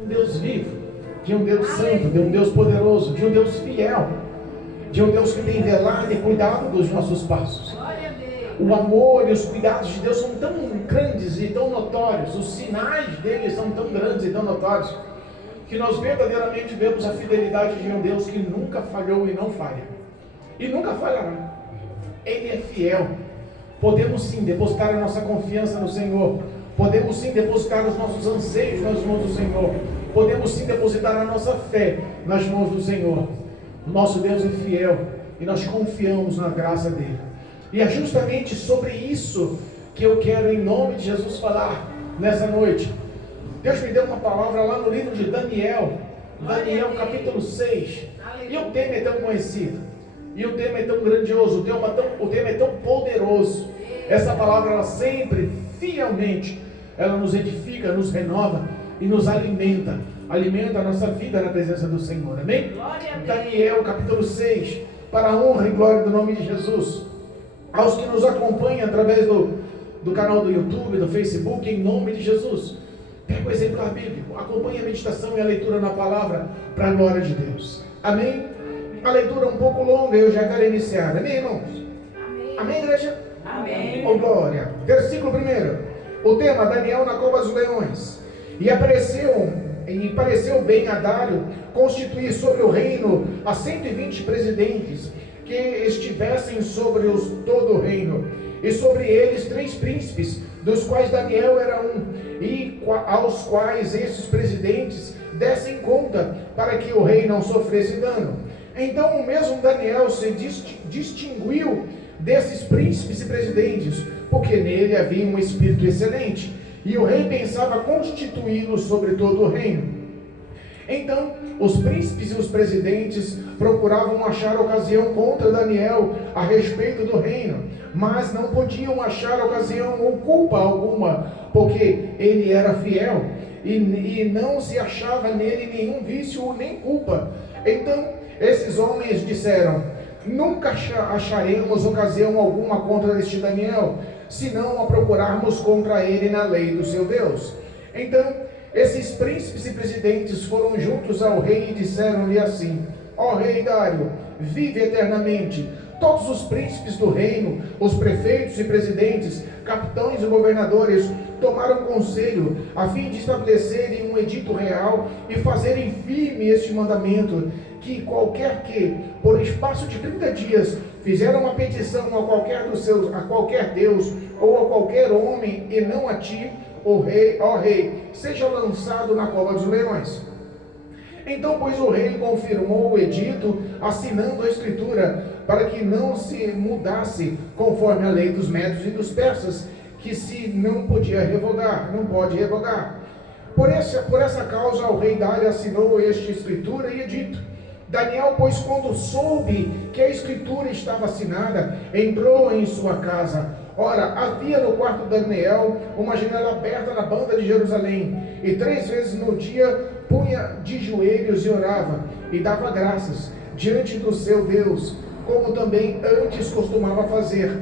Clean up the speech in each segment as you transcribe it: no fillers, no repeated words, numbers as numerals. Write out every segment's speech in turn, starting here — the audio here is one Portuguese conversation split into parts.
Um Deus vivo, de um Deus santo, de um Deus poderoso, de um Deus fiel, de um Deus que tem velado e cuidado dos nossos passos. O amor e os cuidados de Deus são tão grandes e tão notórios, os sinais dele são tão grandes e tão notórios, que nós verdadeiramente vemos a fidelidade de um Deus que nunca falhou e não falha, e nunca falhará. Ele é fiel. Podemos sim depositar a nossa confiança no Senhor, podemos sim depositar os nossos anseios nas mãos do Senhor, podemos sim depositar a nossa fé nas mãos do Senhor. Nosso Deus é fiel e nós confiamos na graça dele. E é justamente sobre isso que eu quero, em nome de Jesus, falar nessa noite. Deus me deu uma palavra lá no livro de Daniel, Daniel capítulo 6, e o tema é tão conhecido, e o tema é tão grandioso, o tema é tão poderoso. Essa palavra, ela sempre, fielmente, ela nos edifica, nos renova e nos alimenta a nossa vida na presença do Senhor, amém? Daniel capítulo 6, para a honra e glória do nome de Jesus. Aos que nos acompanham através do canal do YouTube, do Facebook, em nome de Jesus, pega o exemplar bíblico, acompanhe a meditação e a leitura na palavra, para a glória de Deus, amém? A leitura é um pouco longa, eu já quero iniciar, amém, irmãos? Amém, igreja? Amém. Oh, glória. Versículo 1, o tema: Daniel na cova dos leões. E pareceu bem a Dário constituir sobre o reino a 120 presidentes, que estivessem sobre todo o reino, e sobre eles 3 príncipes, dos quais Daniel era um, e aos quais esses presidentes dessem conta, para que o rei não sofresse dano. Então o mesmo Daniel se distinguiu desses príncipes e presidentes, porque nele havia um espírito excelente, e o rei pensava constituí-lo sobre todo o reino. Então os príncipes e os presidentes procuravam achar ocasião contra Daniel a respeito do reino, mas não podiam achar ocasião ou culpa alguma, porque ele era fiel, e não se achava nele nenhum vício nem culpa. Então esses homens disseram: nunca acharemos ocasião alguma contra este Daniel, senão a procurarmos contra ele na lei do seu Deus. Então esses príncipes e presidentes foram juntos ao rei e disseram-lhe assim: ó rei Dário, vive eternamente. Todos os príncipes do reino, os prefeitos e presidentes, capitães e governadores, tomaram conselho a fim de estabelecerem um edito real e fazerem firme este mandamento, que qualquer que, por espaço de 30 dias, fizer uma petição a qualquer Deus ou a qualquer homem, e não a ti, ó rei, seja lançado na cova dos leões. Então, pois, o rei confirmou o edito, assinando a escritura, para que não se mudasse conforme a lei dos medos e dos persas, que se não pode revogar. Por essa causa, o rei Dário assinou esta escritura e edito. Daniel, pois, quando soube que a escritura estava assinada, entrou em sua casa. Ora, havia no quarto de Daniel uma janela aberta na banda de Jerusalém, e 3 vezes no dia punha de joelhos e orava, e dava graças diante do seu Deus, como também antes costumava fazer.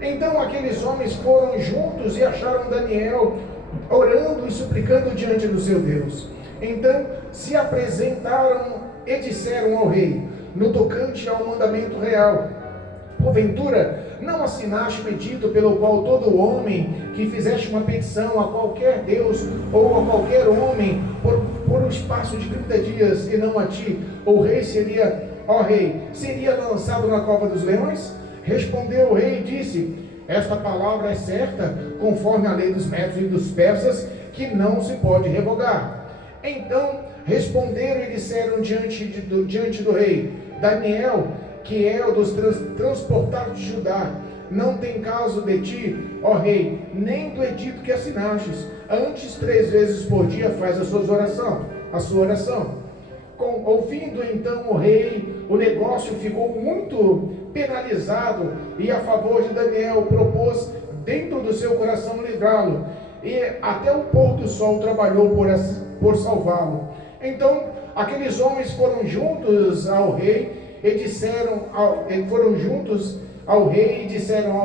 Então aqueles homens foram juntos e acharam Daniel orando e suplicando diante do seu Deus. Então se apresentaram e disseram ao rei, no tocante ao mandamento real: porventura não assinaste o edito pelo qual todo homem que fizeste uma petição a qualquer Deus ou a qualquer homem por um espaço de 30 dias, e não a ti, o rei seria lançado na cova dos leões? Respondeu o rei e disse: esta palavra é certa, conforme a lei dos medos e dos persas, que não se pode revogar. Então responderam e disseram diante do rei: Daniel, que é o dos transportados de Judá, não tem caso de ti, ó rei, nem do edito que assinastes. Antes 3 vezes por dia faz a sua oração. Ouvindo então o rei, o negócio ficou muito penalizado, e a favor de Daniel propôs dentro do seu coração livrá-lo, e até o pôr do sol trabalhou por salvá-lo. Então aqueles homens foram juntos ao rei e disseram ao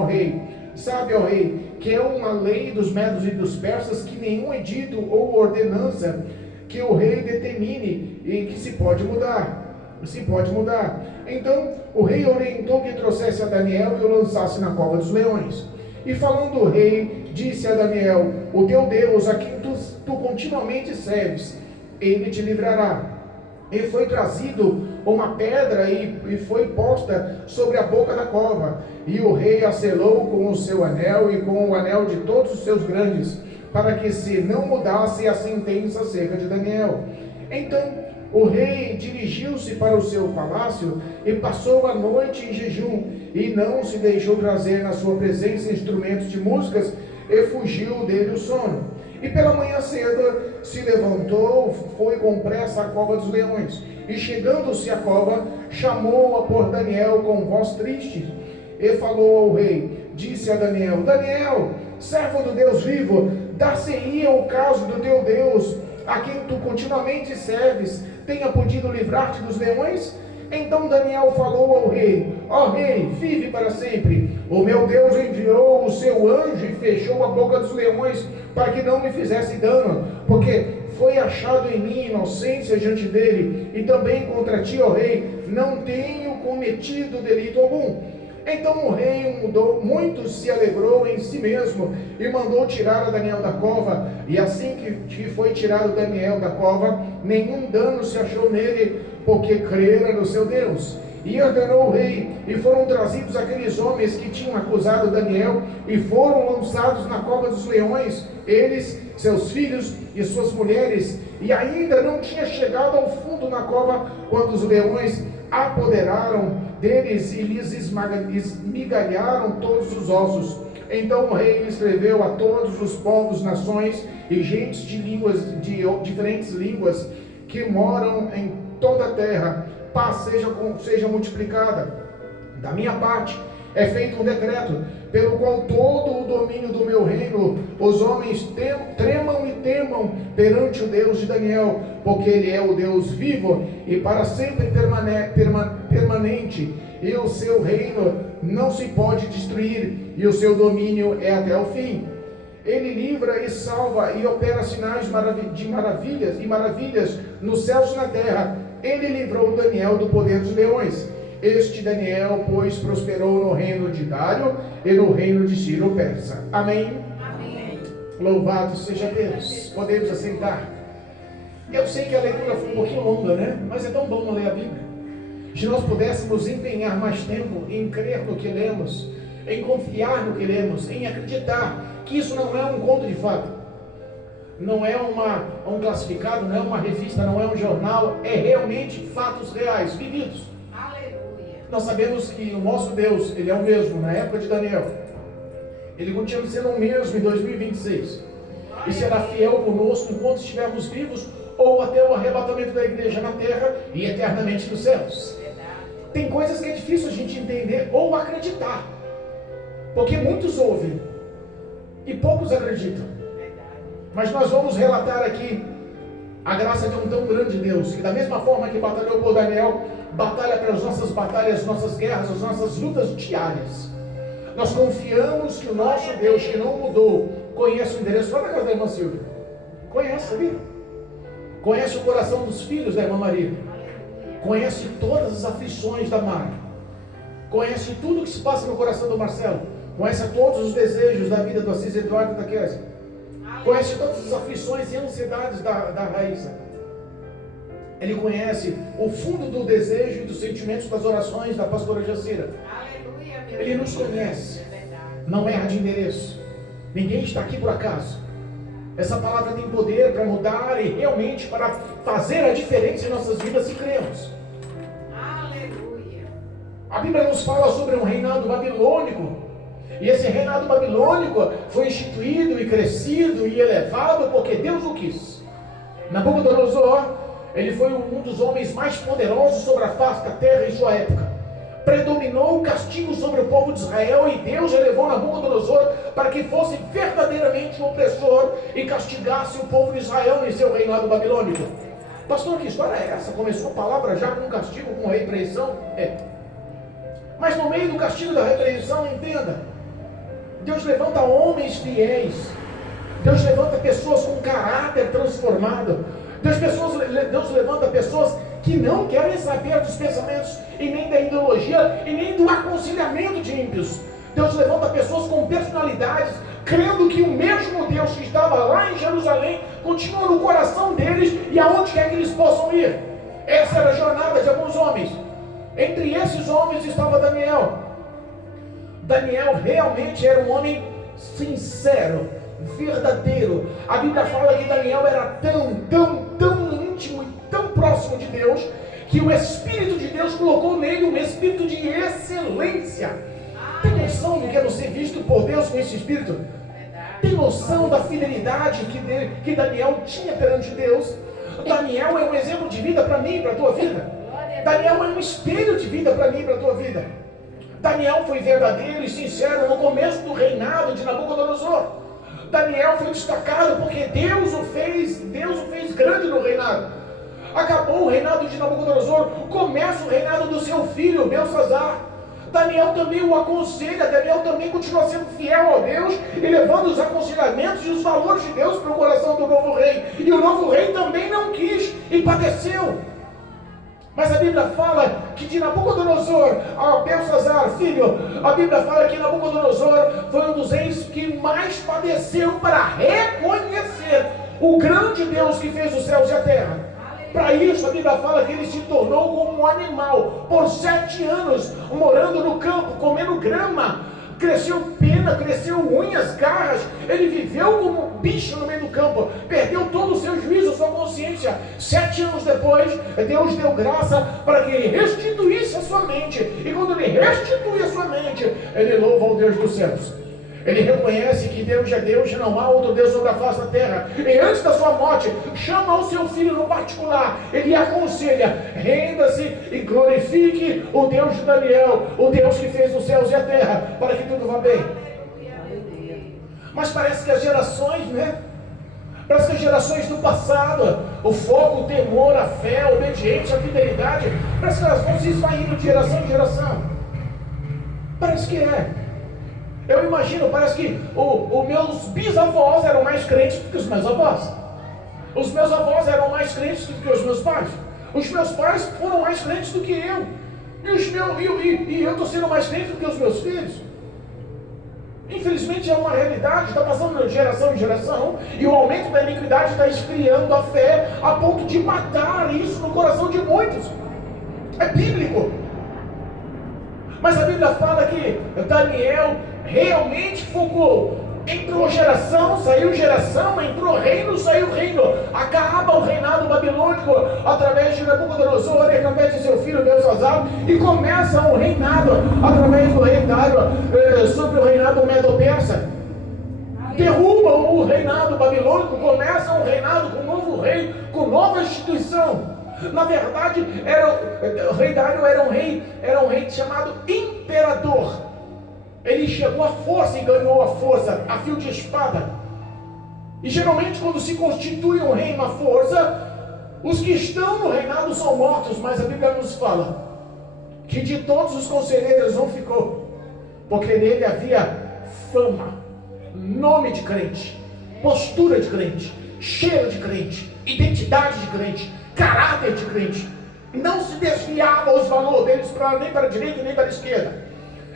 rei: sabe, ó rei, que é uma lei dos medos e dos persas, que nenhum edito ou ordenança que o rei determine e que se pode mudar. Então o rei orientou que trouxesse a Daniel e o lançasse na cova dos leões. E falando o rei, disse a Daniel: o teu Deus, a quem tu continuamente serves, ele te livrará. E foi trazido uma pedra e foi posta sobre a boca da cova. E o rei a selou com o seu anel e com o anel de todos os seus grandes, para que se não mudasse a sentença acerca de Daniel. Então o rei dirigiu-se para o seu palácio e passou a noite em jejum, e não se deixou trazer na sua presença instrumentos de músicas, e fugiu dele o sono. E pela manhã cedo se levantou, foi com pressa à cova dos leões, e chegando-se à cova, chamou-a por Daniel com voz triste, e falou ao rei. Disse a Daniel: Daniel, servo do Deus vivo, dar-se-ia o caso do teu Deus, a quem tu continuamente serves, tenha podido livrar-te dos leões? Então Daniel falou ao rei: ó rei, vive para sempre. O meu Deus enviou o seu anjo e fechou a boca dos leões, para que não me fizesse dano, porque foi achado em mim inocência diante dele, e também contra ti, ó rei, não tenho cometido delito algum. Então o rei muito se alegrou em si mesmo, e mandou tirar a Daniel da cova. E assim que foi tirado Daniel da cova, nenhum dano se achou nele, porque crera no seu Deus. E ordenou o rei, e foram trazidos aqueles homens que tinham acusado Daniel, e foram lançados na cova dos leões, eles, seus filhos e suas mulheres. E ainda não tinha chegado ao fundo na cova, quando os leões apoderaram deles e lhes esmigalharam todos os ossos. Então o rei escreveu a todos os povos, nações e gentes de diferentes línguas que moram em toda a terra: paz seja multiplicada. Da minha parte é feito um decreto, pelo qual todo o domínio do meu reino, os homens tremam e temam perante o Deus de Daniel, porque ele é o Deus vivo e para sempre permanente, e o seu reino não se pode destruir, e o seu domínio é até o fim. Ele livra e salva e opera sinais de maravilhas nos céus e na terra. Ele livrou Daniel do poder dos leões. Este Daniel, pois, prosperou no reino de Dário e no reino de Ciro Persa. Amém? Amém. Louvado seja Deus. Podemos assentar. Eu sei que a leitura foi um pouquinho longa, né? Mas é tão bom ler a Bíblia. Se nós pudéssemos empenhar mais tempo em crer no que lemos, em confiar no que lemos, em acreditar que isso não é um conto de fada, não é um classificado, não é uma revista, não é um jornal, é realmente fatos reais, vividos. Nós sabemos que o nosso Deus, ele é o mesmo na época de Daniel. Ele continua sendo o mesmo em 2026. E será fiel conosco enquanto estivermos vivos, ou até o arrebatamento da igreja na terra e eternamente nos céus. Tem coisas que é difícil a gente entender ou acreditar, porque muitos ouvem e poucos acreditam. Mas nós vamos relatar aqui a graça de um tão grande Deus, que da mesma forma que batalhou por Daniel, batalha pelas nossas batalhas, nossas guerras, as nossas lutas diárias. Nós confiamos que o nosso Deus, que não mudou, conhece o endereço. Fala na casa da irmã Silvia. Conhece ali. Conhece o coração dos filhos da irmã Maria. Conhece todas as aflições da Mara. Conhece tudo o que se passa no coração do Marcelo. Conhece todos os desejos da vida do Assis Eduardo e da Kézia. Conhece todas as aflições e ansiedades da Raíssa. Ele conhece o fundo do desejo e dos sentimentos das orações da pastora Jacira. Ele nos conhece. Não erra de endereço. Ninguém está aqui por acaso. Essa palavra tem poder para mudar e realmente para fazer a diferença em nossas vidas se cremos. Aleluia. A Bíblia nos fala sobre um reinado babilônico. E esse reinado babilônico foi instituído e crescido e elevado porque Deus o quis. Nabucodonosor, ele foi um dos homens mais poderosos sobre a face da terra em sua época. Predominou o castigo sobre o povo de Israel e Deus elevou Nabucodonosor para que fosse verdadeiramente um opressor e castigasse o povo de Israel em seu reinado babilônico. Pastor, que história é essa? Começou a palavra já com castigo, com repreensão? É. Mas no meio do castigo da repreensão, entenda, Deus levanta homens fiéis. Deus levanta pessoas com caráter transformado. Deus levanta pessoas que não querem saber dos pensamentos e nem da ideologia e nem do aconselhamento de ímpios. Deus levanta pessoas com personalidades, crendo que o mesmo Deus que estava lá em Jerusalém continua no coração deles e aonde quer que eles possam ir. Essa era a jornada de alguns homens. Entre esses homens estava Daniel. Daniel realmente era um homem sincero, verdadeiro. A Bíblia fala que Daniel era tão íntimo e tão próximo de Deus, que o Espírito de Deus colocou nele um espírito de excelência. Tem noção do que é ser visto por Deus com esse espírito? Tem noção da fidelidade que Daniel tinha perante Deus? Daniel é um exemplo de vida para mim e para a tua vida. Daniel é um espelho de vida para mim e para a tua vida. Daniel foi verdadeiro e sincero no começo do reinado de Nabucodonosor. Daniel foi destacado porque Deus o fez grande no reinado. Acabou o reinado de Nabucodonosor, começa o reinado do seu filho, Belsazar. Daniel também o aconselha, Daniel também continua sendo fiel a Deus e levando os aconselhamentos e os valores de Deus para o coração do novo rei. E o novo rei também não quis e padeceu. Mas a Bíblia fala que de Nabucodonosor a Belsazar, filho, a Bíblia fala que Nabucodonosor foi um dos reis que mais padeceu para reconhecer o grande Deus que fez os céus e a terra. Para isso a Bíblia fala que ele se tornou como um animal por 7 anos, morando no campo, comendo grama. Cresceu pena, cresceu unhas, garras. Ele viveu como um bicho no meio do campo. Perdeu todo o seu juízo, sua consciência. 7 anos depois, Deus deu graça para que ele restituísse a sua mente. E quando ele restitui a sua mente, ele louva o Deus dos céus. Ele reconhece que Deus é Deus e não há outro Deus sobre a face da terra. E antes da sua morte, chama o seu filho no particular. Ele aconselha: renda-se e glorifique o Deus de Daniel, o Deus que fez os céus e a terra, para que tudo vá bem. Mas parece que as gerações, Parece que as gerações do passado, o foco, o temor, a fé, a obediência, a fidelidade, parece que elas vão se esvaindo de geração em geração. Parece que é. Eu imagino, parece que os meus bisavós eram mais crentes do que os meus avós. Os meus avós eram mais crentes do que os meus pais. Os meus pais foram mais crentes do que eu. E eu estou sendo mais crente do que os meus filhos. Infelizmente é uma realidade, está passando de geração em geração. E o aumento da iniquidade está esfriando a fé a ponto de matar isso no coração de muitos. É bíblico. Mas a Bíblia fala que Daniel realmente focou. Entrou geração, saiu geração, entrou reino, saiu reino. Acaba o reinado babilônico através de Nabucodonosor, através de seu filho Belsazar, e começa um reinado através do rei Dário sobre o reinado medo-persa. Derrubam o reinado babilônico, começa um reinado com um novo rei, com nova instituição. Na verdade, o rei Dário era um rei chamado imperador. Ele chegou à força e ganhou a força, a fio de espada. E geralmente quando se constitui um rei na força, os que estão no reinado são mortos. Mas a Bíblia nos fala que de todos os conselheiros um ficou, porque nele havia fama, nome de crente, postura de crente, cheiro de crente, identidade de crente, caráter de crente. Não se desviava os valores deles nem para a direita nem para a esquerda.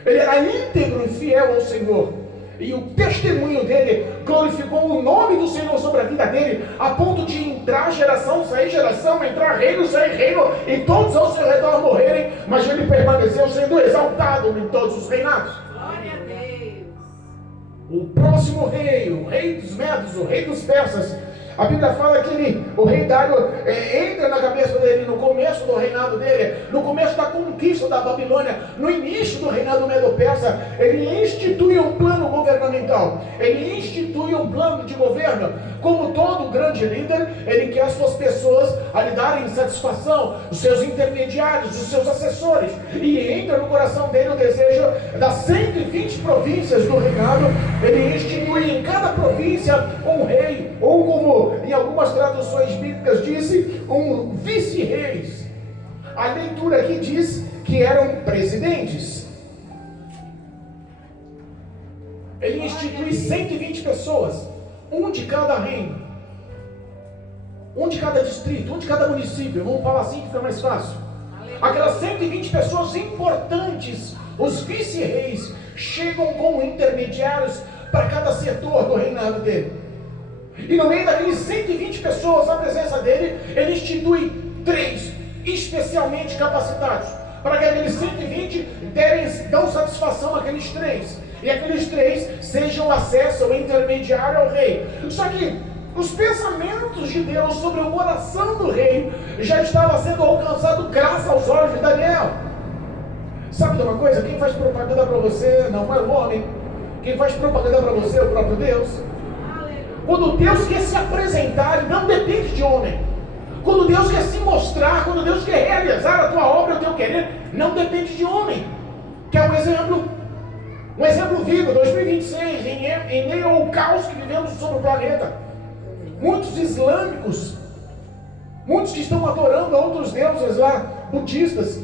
Ele era íntegro e fiel ao Senhor. E o testemunho dele glorificou o nome do Senhor sobre a vida dele, a ponto de entrar geração, sair geração, entrar reino, sair reino, e todos ao seu redor morrerem, mas ele permaneceu sendo exaltado em todos os reinados. Glória a Deus. O próximo rei, o rei dos medos, o rei dos persas, a Bíblia fala que o rei Dário entra na cabeça dele no começo do reinado dele, no começo da conquista da Babilônia, no início do reinado medo-persa. Ele institui um plano governamental, ele institui um plano de governo. Como todo grande líder, ele quer as suas pessoas a lhe darem satisfação, os seus intermediários, os seus assessores, e entra no coração dele o desejo das 120 províncias do reinado. Ele institui em cada província um rei, ou como em algumas traduções bíblicas disse, um vice-reis. A leitura aqui diz que eram presidentes. Ele institui 120 pessoas, um de cada reino. Um de cada distrito, um de cada município, vamos falar assim que fica mais fácil. Aquelas 120 pessoas importantes, os vice-reis, chegam como intermediários para cada setor do reinado dele. E no meio daqueles 120 pessoas, na presença dele, ele institui 3 especialmente capacitados, para que aqueles 120 dão satisfação àqueles 3. E aqueles 3 sejam acesso ao intermediário ao rei. Só que os pensamentos de Deus sobre o coração do rei já estava sendo alcançado graças aos olhos de Daniel. Sabe de uma coisa? Quem faz propaganda para você não é o homem. Quem faz propaganda para você é o próprio Deus. Quando Deus quer se apresentar, ele não depende de homem. Quando Deus quer se mostrar, quando Deus quer realizar a tua obra, o teu querer, não depende de homem. Quer um exemplo? Um exemplo vivo, 2026, em meio ao caos que vivemos sobre o planeta. Muitos islâmicos, muitos que estão adorando a outros deuses lá, budistas,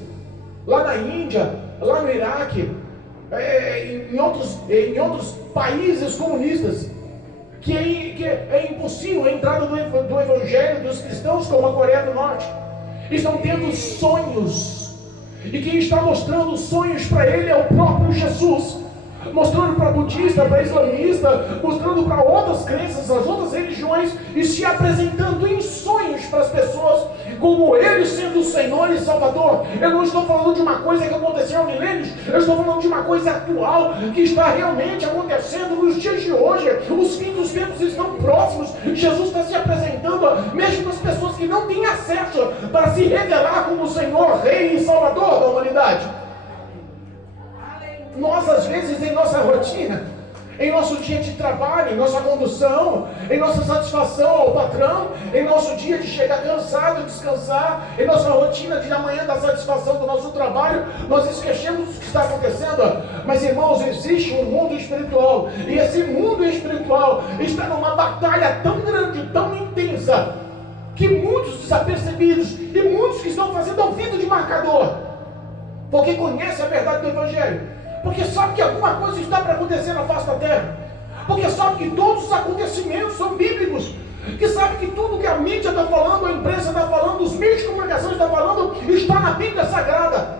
lá na Índia, lá no Iraque, em outros países comunistas, que é impossível a entrada do evangelho dos cristãos, como a Coreia do Norte. Estão tendo sonhos, e quem está mostrando sonhos para ele é o próprio Jesus, mostrando para budista, para islamista, mostrando para outras crenças, as outras religiões, e se apresentando em sonhos para as pessoas, como ele sendo o Senhor e Salvador. Eu não estou falando de uma coisa que aconteceu há milênios, eu estou falando de uma coisa atual, que está realmente acontecendo nos dias de hoje. Os fins dos tempos estão próximos, Jesus está se apresentando, mesmo para as pessoas que não têm acesso, para se revelar como o Senhor, Rei e Salvador da humanidade. Nós, às vezes, em nossa rotina, em nosso dia de trabalho, em nossa condução, em nossa satisfação ao patrão, em nosso dia de chegar cansado e descansar, em nossa rotina de amanhã da satisfação do nosso trabalho, nós esquecemos o que está acontecendo. Mas, irmãos, existe um mundo espiritual, e esse mundo espiritual está numa batalha tão grande, tão intensa, que muitos desapercebidos e muitos que estão fazendo ouvido de marcador, porque conhecem a verdade do Evangelho, porque sabe que alguma coisa está para acontecer na face da terra, porque sabe que todos os acontecimentos são bíblicos, que sabe que tudo que a mídia está falando, a imprensa está falando, os meios de comunicação estão falando, está na Bíblia Sagrada.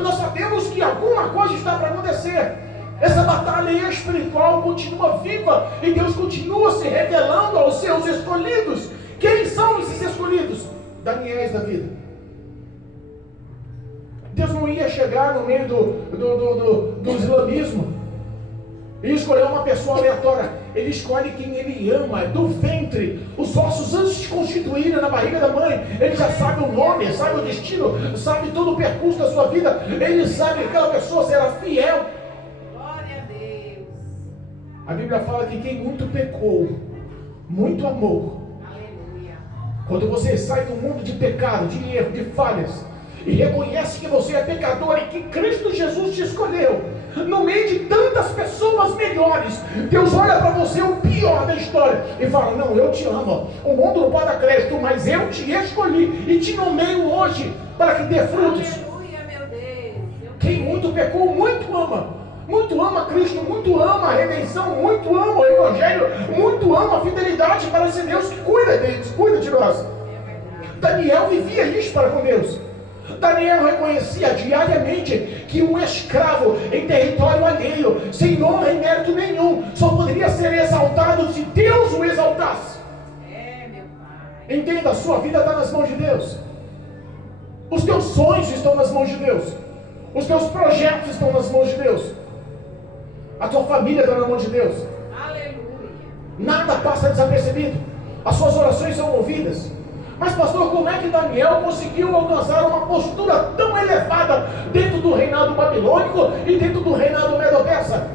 Nós sabemos que alguma coisa está para acontecer. Essa batalha espiritual continua viva, e Deus continua se revelando aos seus escolhidos. Quem são esses escolhidos? Daniéis da vida. Deus não ia chegar no meio do islamismo e escolher uma pessoa aleatória. Ele escolhe quem ele ama, do ventre. Os ossos, antes de constituírem na barriga da mãe, ele já sabe o nome, sabe o destino, sabe todo o percurso da sua vida. Ele sabe que aquela pessoa será fiel. Glória a Deus. A Bíblia fala que quem muito pecou, muito amou. Aleluia. Quando você sai do mundo de pecado, de erro, de falhas, e reconhece que você é pecador e que Cristo Jesus te escolheu, no meio de tantas pessoas melhores, Deus olha para você, o pior da história, e fala: não, eu te amo, o mundo não pode dar crédito, mas eu te escolhi e te nomeio hoje para que dê frutos. Aleluia, meu Deus. Quem muito pecou, muito ama Cristo, muito ama a redenção, muito ama o Evangelho, muito ama a fidelidade para esse Deus que cuida deles, cuida de nós. Daniel vivia isso para com Deus. Daniel reconhecia diariamente que um escravo em território alheio, sem honra e mérito nenhum, só poderia ser exaltado se Deus o exaltasse. Meu Pai. Entenda, a sua vida está nas mãos de Deus. Os teus sonhos estão nas mãos de Deus. Os teus projetos estão nas mãos de Deus. A tua família está na mão de Deus. Aleluia. Nada passa desapercebido. As suas orações são ouvidas. Mas, pastor, como é que Daniel conseguiu alcançar uma postura tão elevada dentro do reinado babilônico e dentro do reinado medo-persa?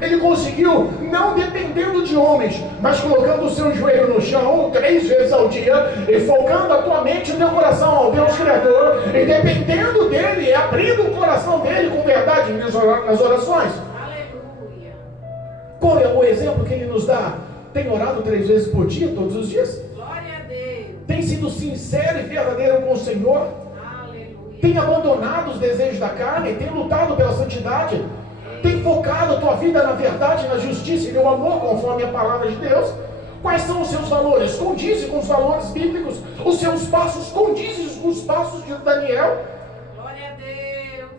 Ele conseguiu, não dependendo de homens, mas colocando o seu joelho no chão 3 vezes ao dia, e focando a tua mente e o teu coração ao Deus Criador, e dependendo dele, abrindo o coração dele com verdade nas orações. Aleluia. Qual é o exemplo que ele nos dá? Tem orado 3 vezes por dia, todos os dias? Glória a Deus. Tem sido sincero e verdadeiro com o Senhor? Aleluia. Tem abandonado os desejos da carne? Tem lutado pela santidade? Tem focado a tua vida na verdade, na justiça e no amor, conforme a palavra de Deus? Quais são os seus valores? Condizem com os valores bíblicos. Os seus passos condizem com os passos de Daniel. Glória a Deus.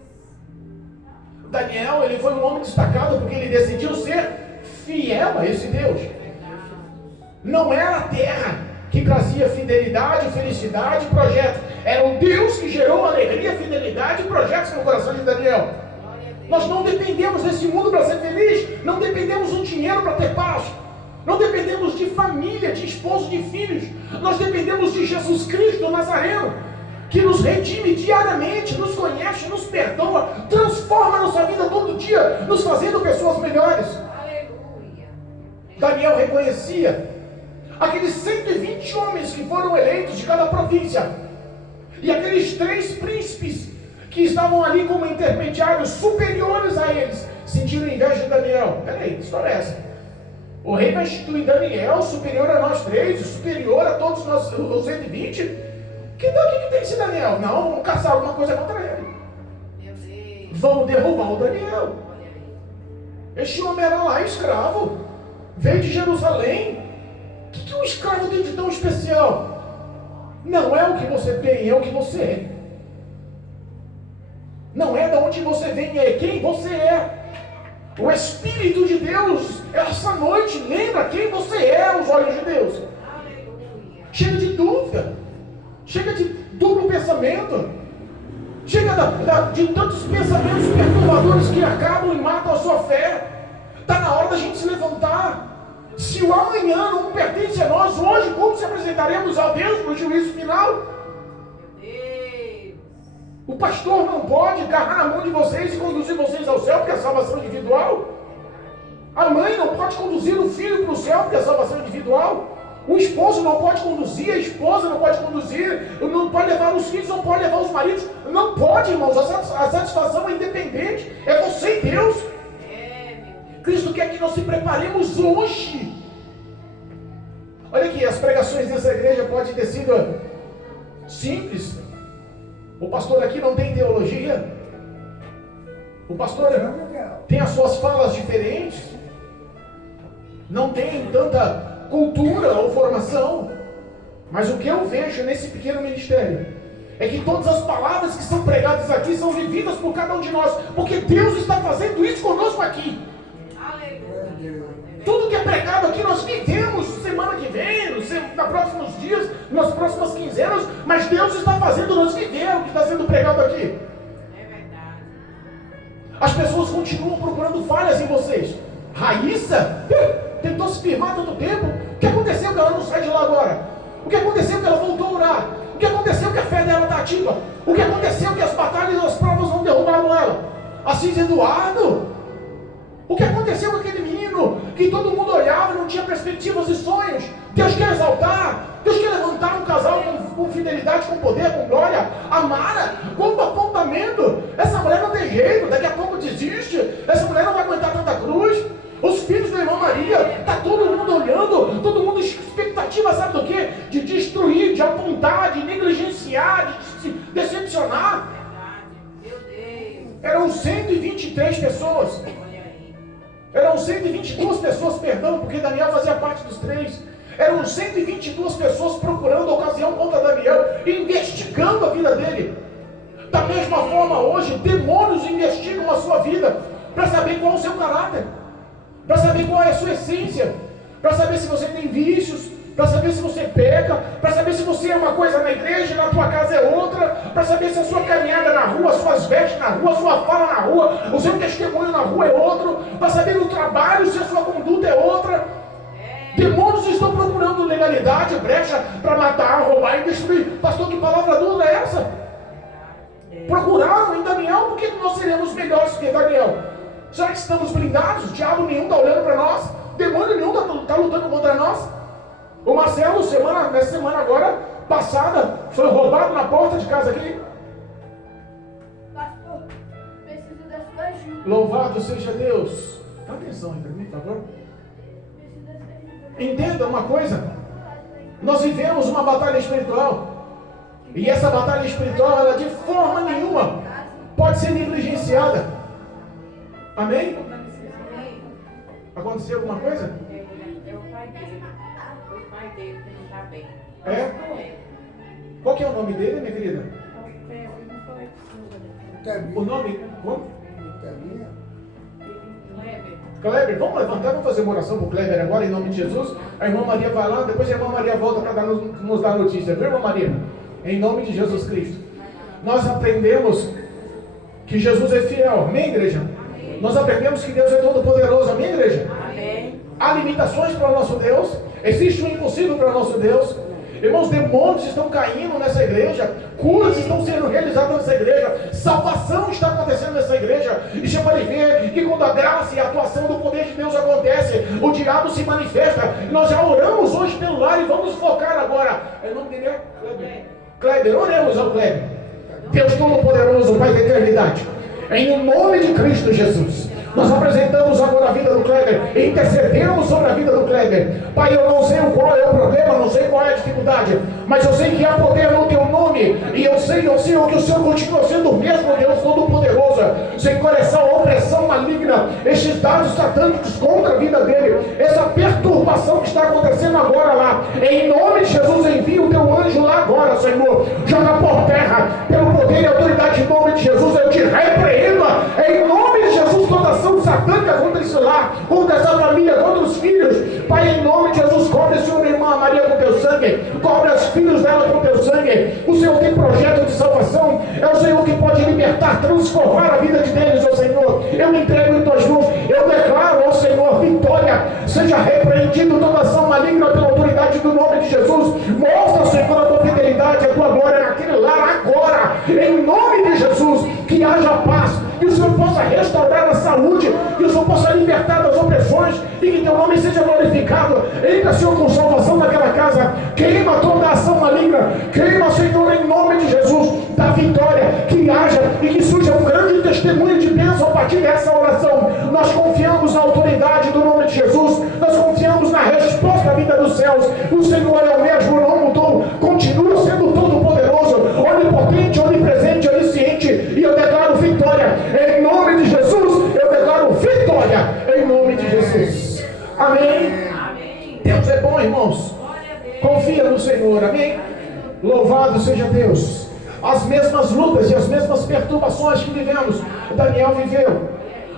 Daniel, ele foi um homem destacado porque ele decidiu ser fiel a esse Deus. Não era a terra que trazia fidelidade, felicidade e projetos. Era o Deus que gerou alegria, fidelidade e projetos no coração de Daniel. Nós não dependemos desse mundo para ser feliz. Não dependemos do dinheiro para ter paz. Não dependemos de família, de esposo, de filhos. Nós dependemos de Jesus Cristo, o Nazareno, que nos redime diariamente, nos conhece, nos perdoa, transforma a nossa vida todo dia, nos fazendo pessoas melhores. Aleluia. Daniel reconhecia aqueles 120 homens que foram eleitos de cada província, e aqueles 3 príncipes que estavam ali como intermediários superiores a eles, sentiram inveja de Daniel. Peraí, que história é essa? O rei vai instituir Daniel superior a nós 3, superior a todos nós, os 120? Que tem esse Daniel? Não, vamos caçar alguma coisa contra ele. Meu Deus. Vamos derrubar o Daniel. Olha aí. Este homem era lá escravo, veio de Jerusalém. O que um escravo tem de tão especial? Não é o que você tem, é o que você é. Não é de onde você vem, é quem você é. O Espírito de Deus, essa noite, lembra quem você é aos olhos de Deus. Aleluia. Chega de dúvida, chega de duplo pensamento, chega de tantos pensamentos perturbadores que acabam e matam a sua fé. Está na hora da gente se levantar. Se o amanhã não pertence a nós, hoje como se apresentaremos a Deus no juízo final? Meu Deus. O pastor não pode agarrar na mão de vocês e conduzir vocês ao céu, porque é salvação individual. A mãe não pode conduzir o filho para o céu, porque é salvação individual. O esposo não pode conduzir, a esposa não pode conduzir, não pode levar os filhos, não pode levar os maridos. Não pode, irmãos, a satisfação é independente. É você e Deus. Cristo quer que nós se preparemos hoje. Olha aqui, as pregações dessa igreja podem ter sido simples. O pastor aqui não tem teologia. O pastor tem as suas falas diferentes. Não tem tanta cultura ou formação. Mas o que eu vejo nesse pequeno ministério é que todas as palavras que são pregadas aqui são vividas por cada um de nós. Porque Deus está fazendo isso conosco aqui. Tudo que é pregado aqui nós vivemos semana que vem, nos próximos dias, nas próximas quinzenas, mas Deus está fazendo nós viver o que está sendo pregado aqui. É verdade. As pessoas continuam procurando falhas em vocês. Raíssa tentou se firmar tanto tempo. O que aconteceu que ela não sai de lá agora? O que aconteceu que ela voltou a orar? O que aconteceu que a fé dela está ativa? O que aconteceu que as batalhas e as provas não derrubaram ela? Assis Eduardo? O que aconteceu com aquele menino que todo mundo olhava e não tinha perspectivas e sonhos? Deus quer exaltar, Deus quer levantar um casal com fidelidade, com poder, com glória. A Mara, com apontamento. Essa mulher não tem jeito, daqui a pouco desiste. Essa mulher não vai aguentar tanta cruz. Os filhos da irmã Maria, está todo mundo olhando, todo mundo expectativa, sabe do quê? De destruir, de apontar, de negligenciar, de se decepcionar. Meu Deus. Eram 123 pessoas. Eram 122 pessoas, perdão, porque Daniel fazia parte dos 3. Eram 122 pessoas procurando ocasião contra Daniel, investigando a vida dele. Da mesma forma, hoje, demônios investigam a sua vida para saber qual é o seu caráter, para saber qual é a sua essência, para saber se você tem vícios, para saber se você peca, para saber se você é uma coisa na igreja e na tua casa é outra, para saber se a sua caminhada na rua, as suas vestes na rua, a sua fala na rua, o seu testemunho na rua é outro, para saber no trabalho se a sua conduta é outra. Demônios estão procurando legalidade, brecha para matar, roubar e destruir. Pastor, que palavra dura é essa? Procuraram em Daniel, por que nós seremos melhores que Daniel? Será que estamos blindados? Diabo nenhum está olhando para nós? Demônio nenhum está lutando contra nós? O Marcelo, nessa semana agora, passada, foi roubado na porta de casa aqui. Pastor, preciso da sua ajuda. Louvado seja Deus. Dá atenção aí para mim, por favor. Preciso da sua ajuda. Entenda uma coisa. Nós vivemos uma batalha espiritual. E essa batalha espiritual, ela de forma nenhuma pode ser negligenciada. Amém? Aconteceu alguma coisa? É o pai dele. pai dele que não está bem. É? Qual que é o nome dele, minha querida? O nome? Como? Kleber, vamos levantar, vamos fazer uma oração para o Kleber agora, em nome de Jesus. A irmã Maria vai lá, depois a irmã Maria volta para nos dar notícia, viu, irmã Maria? Em nome de Jesus Cristo. Nós aprendemos que Jesus é fiel, amém, igreja? Amém. Nós aprendemos que Deus é todo poderoso, amém, igreja? Amém. Há limitações para o nosso Deus, existe um impossível para o nosso Deus. Irmãos, demônios estão caindo nessa igreja, curas estão sendo realizadas nessa igreja, salvação está acontecendo nessa igreja. E você pode ver que quando a graça e a atuação do poder de Deus acontece, o diabo se manifesta. Nós já oramos hoje pelo lar e vamos focar agora. O nome dele é Kleber. Kleber, oremos ao Kleber. Deus Todo-Poderoso, Pai da eternidade, em nome de Cristo Jesus, nós apresentamos agora a vida do Kleber e intercedemos sobre a vida do Kleber. Pai, eu não sei qual é o problema, não sei qual é a dificuldade, mas eu sei que há poder no teu nome, e eu sei, Senhor, que o Senhor continua sendo o mesmo Deus Todo-Poderoso. Senhor, essa opressão maligna, estes dados satânicos contra a vida dele, essa perturbação que está acontecendo agora lá, em nome de Jesus, envia o teu anjo lá agora, Senhor, joga por terra, pelo poder e autoridade, em nome de Jesus, eu te repreendo, em nome de Jesus, toda ação satânica contra esse lar, contra essa família, contra os filhos. Pai, em nome de Jesus, cobre a sua irmã Maria com teu sangue, cobre os filhos dela com teu sangue. O Senhor tem projeto de salvação, é o Senhor que pode libertar, transformar a vida de deles, ó Senhor. Eu me entrego em tuas mãos, eu declaro, ó Senhor, vitória, seja repreendido toda ação maligna pela autoridade do nome de Jesus. Mostra, Senhor, a tua fidelidade, a tua glória naquele lar agora, em nome de Jesus. Que haja paz, que o Senhor possa restaurar a saúde, que o Senhor possa libertar das opressões e que teu nome seja glorificado. Entra, Senhor, com salvação naquela casa, queima toda a ação maligna, queima, Senhor, em nome de Jesus, da vitória, que haja e que surja um grande testemunho de bênção a partir dessa oração. Nós confiamos na autoridade do nome de Jesus, nós confiamos na resposta da vida dos céus. O Senhor é o mesmo, não mudou, continua sendo todo-poderoso, onipotente, onipresente, onisciente, e eu declaro vitória em nome de Jesus. Eu declaro vitória em nome de Jesus. Amém. Amém. Deus é bom, irmãos. Confia no Senhor. Amém. Louvado seja Deus. As mesmas lutas e as mesmas perturbações que vivemos, Daniel viveu.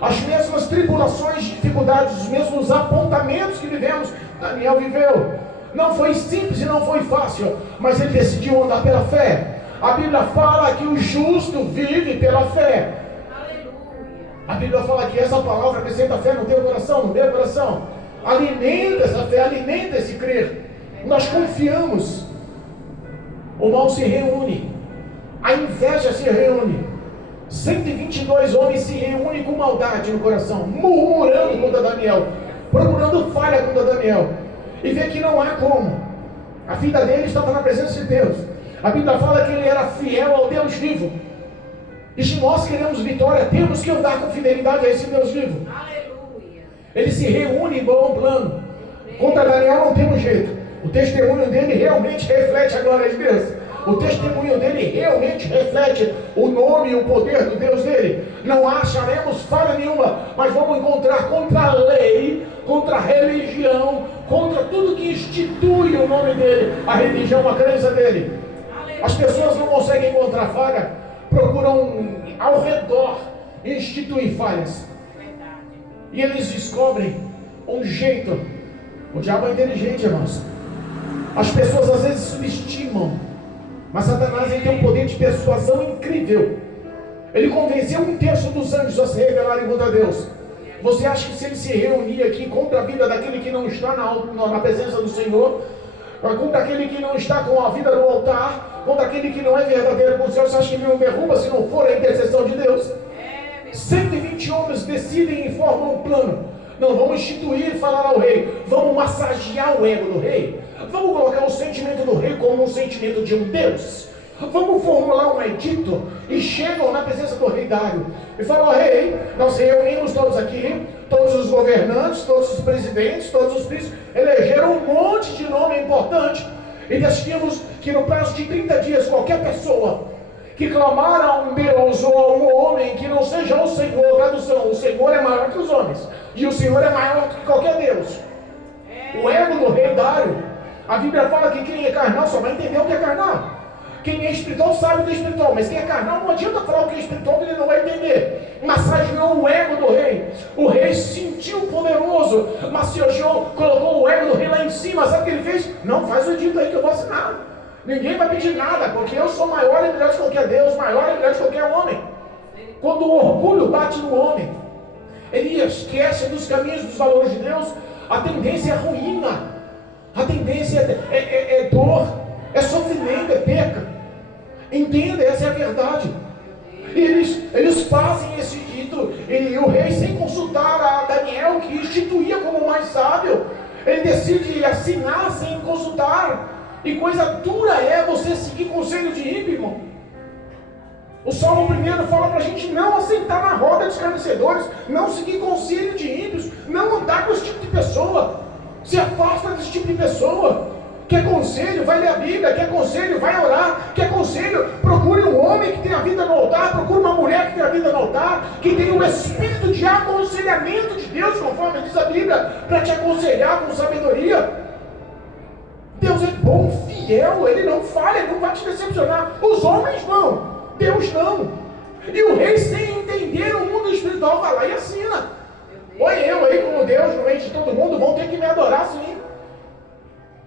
As mesmas tribulações, dificuldades, os mesmos apontamentos que vivemos, Daniel viveu. Não foi simples e não foi fácil, mas ele decidiu andar pela fé. A Bíblia fala que o justo vive pela fé. A Bíblia fala que essa palavra acrescenta fé no teu coração, no meu coração. Alimenta essa fé, alimenta esse crer. Nós confiamos. O mal se reúne, a inveja se reúne. 122 homens se reúnem com maldade no coração, murmurando contra Daniel, procurando falha contra Daniel, e vê que não há como. A vida dele estava na presença de Deus. A Bíblia fala que ele era fiel ao Deus vivo. E se nós queremos vitória, temos que andar com fidelidade a esse Deus vivo. Aleluia. Ele se reúne em bom plano. Contra Daniel não temos jeito. O testemunho dele realmente reflete a glória de Deus. O testemunho dele realmente reflete o nome e o poder do Deus dele. Não acharemos falha nenhuma, mas vamos encontrar contra a lei, contra a religião, contra tudo que institui o nome dele, a religião, a crença dele. As pessoas não conseguem encontrar falha, procuram ao redor instituir falhas. E eles descobrem um jeito. O diabo é inteligente, irmãos. As pessoas às vezes subestimam, mas Satanás tem um poder de persuasão incrível. Ele convenceu 1/3 dos anjos a se rebelarem contra Deus. Você acha que se ele se reunir aqui contra a vida daquele que não está na presença do Senhor, contra aquele que não está com a vida no altar, contra aquele que não é verdadeiro com o Senhor, você acha que ele não derruba se não for a intercessão de Deus? 120 homens decidem e formam um plano. Não, vamos instituir e falar ao rei, vamos massagear o ego do rei, vamos colocar o sentimento do rei como um sentimento de um Deus, vamos formular um edito. E chegam na presença do rei Dário e falam: rei, nós reunimos todos aqui, todos os governantes, todos os presidentes, todos os príncipes, elegeram um monte de nome importante, e decidimos que no prazo de 30 dias qualquer pessoa que clamar a um Deus ou a um homem que não seja o Senhor, tradução, o Senhor é maior que os homens, e o Senhor é maior que qualquer Deus. O ego do rei Dário A Bíblia fala que quem é carnal só vai entender o que é carnal. Quem é espiritual sabe o que é espiritual, mas quem é carnal não adianta falar o que é espiritual, que ele não vai entender. Massageou o ego do rei. O rei se sentiu poderoso, massageou, colocou o ego do rei lá em cima. Sabe o que ele fez? Não, faz o edito aí que eu vou assinar. Ninguém vai pedir nada, porque eu sou maior e melhor de qualquer Deus, maior e melhor de qualquer homem. Quando o orgulho bate no homem, ele esquece dos caminhos, dos valores de Deus, a tendência é ruína. A tendência é dor, é sofrimento, é perca. Entenda, essa é a verdade. Eles fazem esse dito, e o rei, sem consultar a Daniel, que instituía como o mais sábio, ele decide assinar sem consultar. E coisa dura é você seguir conselho de ímpio, irmão. O Salmo 1 fala para a gente não aceitar na roda de escarnecedores, não seguir conselho de ímpios, não andar com esse tipo de pessoa. Se afasta desse tipo de pessoa. Quer conselho? Vai ler a Bíblia. Quer conselho? Vai orar. Quer conselho? Procure um homem que tem a vida no altar. Procure uma mulher que tem a vida no altar, que tem o espírito de aconselhamento de Deus, conforme diz a Bíblia, para te aconselhar com sabedoria. Deus é bom, fiel, Ele não falha, Ele não vai te decepcionar. Os homens vão, Deus não. E o rei, sem entender o mundo espiritual, vai lá e assina. Oi, eu aí como Deus, no meio de todo mundo, vão ter que me adorar sim.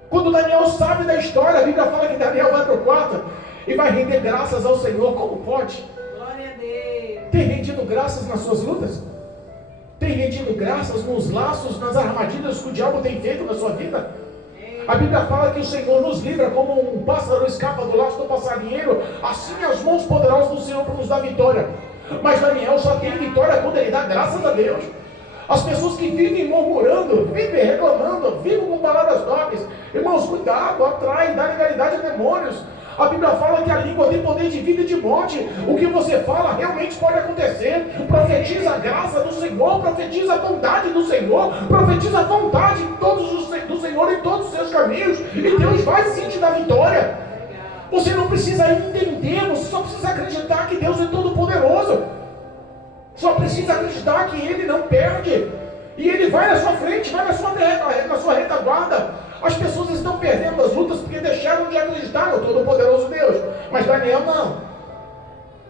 Quando Daniel sabe da história, a Bíblia fala que Daniel vai para o quarto e vai render graças ao Senhor. Como pode? Glória a Deus. Tem rendido graças nas suas lutas? Tem rendido graças nos laços, nas armadilhas que o diabo tem feito na sua vida? A Bíblia fala que o Senhor nos livra como um pássaro escapa do laço do passarinheiro. Assim as mãos poderosas do Senhor para nos dar vitória. Mas Daniel só tem vitória quando ele dá graças a Deus. As pessoas que vivem murmurando, vivem reclamando, vivem com palavras nobres, irmãos, cuidado, atrai, dá legalidade a demônios. A Bíblia fala que a língua tem poder de vida e de morte. O que você fala realmente pode acontecer. Profetiza a graça do Senhor, profetiza a bondade do Senhor, profetiza a vontade do Senhor em todos os seus caminhos, e Deus vai sim te dar vitória. Você não precisa entender, você só precisa acreditar que Deus é todo poderoso. Só precisa acreditar que Ele não perde. E Ele vai na sua frente, vai na sua retaguarda. As pessoas estão perdendo as lutas porque deixaram de acreditar no todo-poderoso Deus. Mas Daniel não.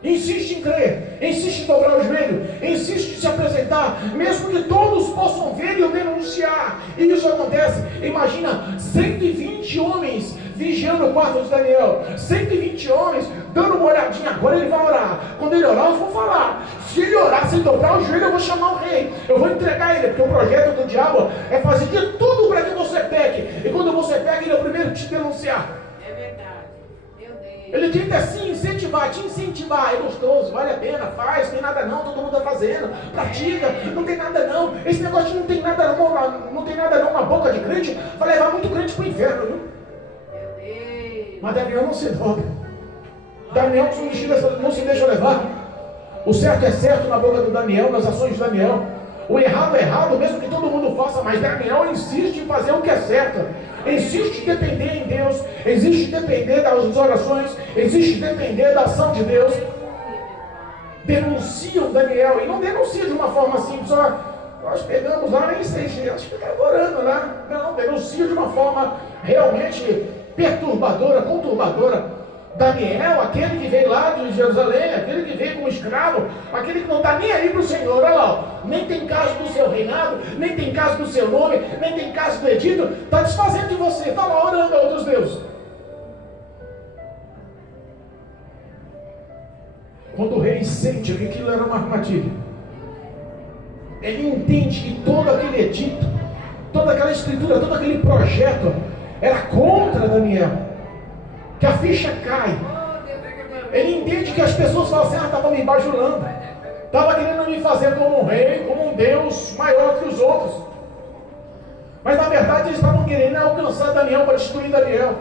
Insiste em crer, insiste em dobrar o joelho, insiste em se apresentar, mesmo que todos possam ver e o denunciar. E isso acontece. Imagina 120 homens vigiando o quarto de Daniel, 120 homens dando uma olhadinha. Agora ele vai orar. Quando ele orar, eu vou falar. Se ele orar, se dobrar o joelho, eu vou chamar o rei, eu vou entregar ele, porque o projeto do diabo é fazer de tudo para que você peque. E quando você peca, ele é o primeiro a te denunciar. É verdade. Meu Deus. Ele tenta assim incentivar, te incentivar. É gostoso, vale a pena, faz, não tem nada não, todo mundo está fazendo, pratica, não tem nada não. Esse negócio de não tem nada não na boca de crente vai levar muito crente para o inferno, viu? Meu Deus. Mas Daniel não se dobra. Daniel não se deixa levar. O certo é certo na boca do Daniel, nas ações de Daniel. O errado é errado, mesmo que todo mundo faça, mas Daniel insiste em fazer o que é certo. Insiste em depender em Deus, existe depender das orações, existe depender da ação de Deus. Denunciam Daniel, e não denuncia de uma forma simples, ó, nós pegamos lá, nem sei, acho que está orando lá. Não, denuncia de uma forma realmente perturbadora, conturbadora. Daniel, aquele que veio lá de Jerusalém, aquele que veio como escravo, aquele que não está nem aí para o Senhor, olha lá, nem tem caso do seu reinado, nem tem caso do seu nome, nem tem caso do edito, está desfazendo de você, está lá orando a outros deuses. Quando o rei sente que aquilo era uma armadilha, ele entende que todo aquele edito, toda aquela escritura, todo aquele projeto era contra Daniel. Que a ficha cai. Ele entende que as pessoas falam assim, estavam me bajulando, estava querendo me fazer como um rei, como um Deus maior que os outros. Mas na verdade eles estavam querendo alcançar Daniel para destruir Daniel.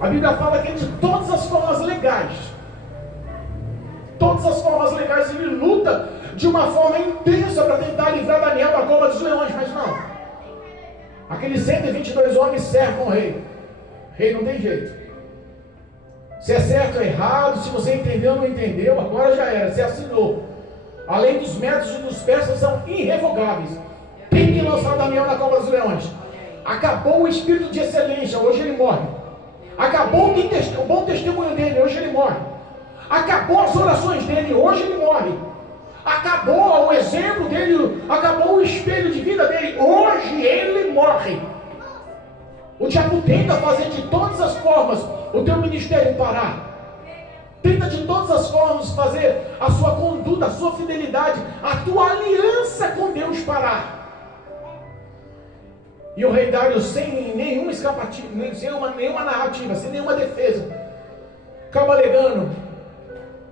A Bíblia fala que de todas as formas legais, ele luta de uma forma intensa para tentar livrar Daniel da cova dos leões, mas não. Aqueles 122 homens cercam o rei. O rei não tem jeito. Se é certo ou errado, se você entendeu ou não entendeu, agora já era, você assinou. Além dos métodos e dos persas são irrevogáveis. Tem que lançar Daniel na cova dos leões. Acabou o espírito de excelência, hoje ele morre. Acabou o bom testemunho dele, hoje ele morre. Acabou as orações dele, hoje ele morre. Acabou o exemplo dele, acabou o espelho de vida dele, hoje ele morre. O diabo tenta fazer de todas as formas o teu ministério parar. Tenta de todas as formas fazer a sua conduta, a sua fidelidade, a tua aliança com Deus parar. E o rei Dário, sem nenhuma escapativa, sem nenhuma narrativa, sem nenhuma defesa, acaba alegando,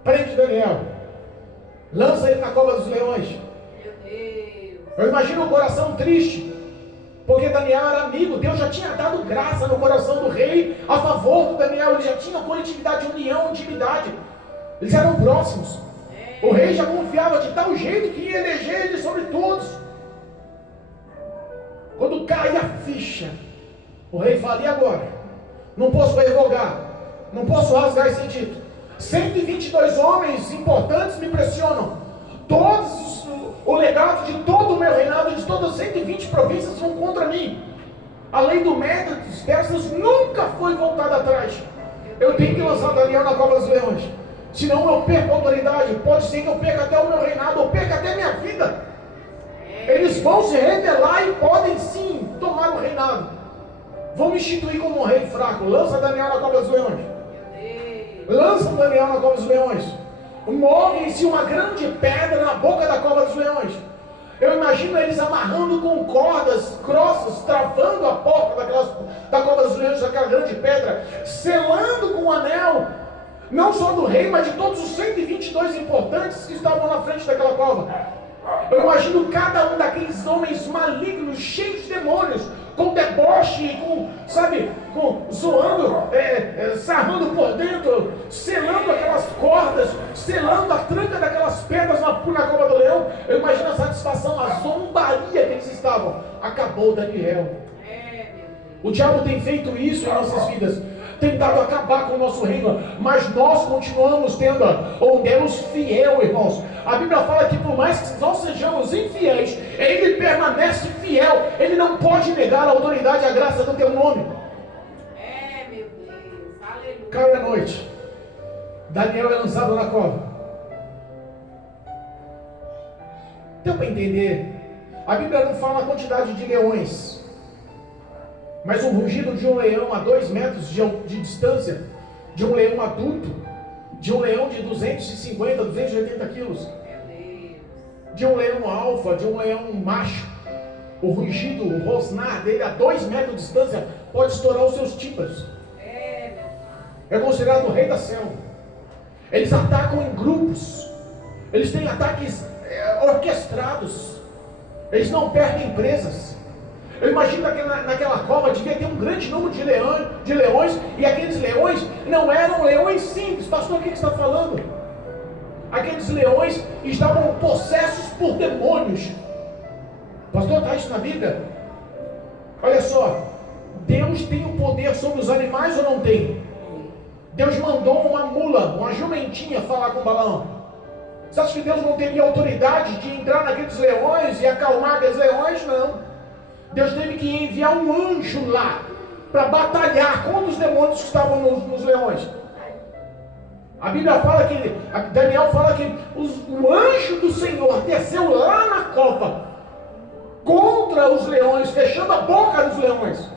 prende Daniel, lança ele na cova dos leões. Meu Deus. Eu imagino o coração triste, porque Daniel era amigo. Deus já tinha dado graça no coração do rei a favor do Daniel. Ele já tinha coletividade, união, intimidade. Eles eram próximos. O rei já confiava de tal jeito que ia eleger ele sobre todos. Quando cai a ficha, o rei fala: e agora? Não posso revogar, não posso rasgar esse título. 122 homens importantes me pressionam. Todos o legado de todo o meu reinado, de todas as 120 províncias vão contra mim. A lei do Médio dos persas nunca foi voltada atrás. Eu tenho que lançar Daniel na cova dos leões, senão eu perco a autoridade. Pode ser que eu perca até o meu reinado, eu perca até a minha vida. Eles vão se rebelar e podem sim tomar o reinado. Vão me instituir como um rei fraco. Lança Daniel na cova dos leões. Lança Daniel na cova dos leões. Move-se uma grande pedra na boca da cova dos leões. Eu imagino eles amarrando com cordas grossas, travando a porta da cova dos leões, daquela grande pedra, selando com um anel, não só do rei, mas de todos os 122 importantes que estavam na frente daquela cova. Eu imagino cada um daqueles homens malignos, cheios de demônios, com deboche, zoando, sarrando por dentro, selando aquelas cordas, selando a tranca daquelas pedras na cova do leão. Eu imagino a satisfação, a zombaria que eles estavam. Acabou Daniel. O diabo tem feito isso em nossas vidas, tentado acabar com o nosso reino, mas nós continuamos tendo um Deus fiel, irmãos. A Bíblia fala que por mais que nós sejamos infiéis, Ele permanece fiel. Ele não pode negar a autoridade e a graça do teu nome. Meu Deus, aleluia. Cai a noite, Daniel é lançado na cova. Deu para entender? A Bíblia não fala a quantidade de leões, mas o rugido de um leão a 2 metros de distância, de um leão adulto, de um leão de 250, 280 quilos, de um leão alfa, de um leão macho, o rugido, o rosnar dele a 2 metros de distância pode estourar os seus tímpanos. É considerado o rei da selva. Eles atacam em grupos, eles têm ataques orquestrados, eles não perdem presas. Eu imagino que naquela cova devia ter um grande número de leões, e aqueles leões não eram leões simples. Pastor, o que está falando? Aqueles leões estavam possessos por demônios. Pastor, está isso na Bíblia? Olha só, Deus tem o poder sobre os animais ou não tem? Deus mandou uma mula, uma jumentinha falar com Balaão. Você acha que Deus não teria autoridade de entrar naqueles leões e acalmar aqueles leões? Não. Deus teve que enviar um anjo lá para batalhar contra os demônios que estavam nos leões. A Bíblia fala que, Daniel fala que o anjo do Senhor desceu lá na cova contra os leões, fechando a boca dos leões.